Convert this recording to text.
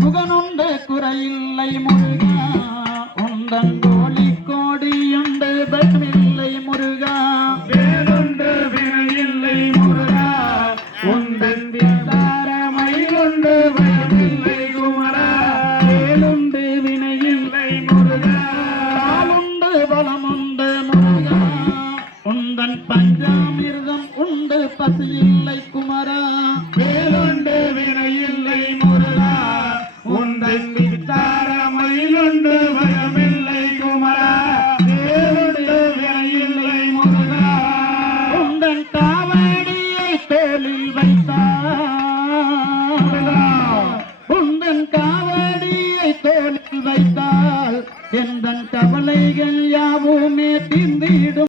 முகனுண்டு குறையில்லை முருகா. உந்தன் கோழி கோடியுண்டு பயமில்லை முருகா. வேலுண்டு வினையில்லை முருகா. உந்தன் விசாரமை கொண்டு பயமில்லை குமரா. வேலுண்டு வினையில்லை முருகா. முருகா உந்தன் பஞ்சாமிர்தம் உண்டு பசியில்லை குமரா. வேலுண்டு வினையில்லை முருகா. உந்தன் விசாரமையிலுண்டு பயமில்லை குமரா. வேலுண்டு வினையில்லை முருகா. உந்தன் காவடியை தோளில் வைத்தார் உந்தன் காவடியை தோளில் வைத்தால் எந்தன் கவலைகள் யாவுமே தீர்ந்திடும்.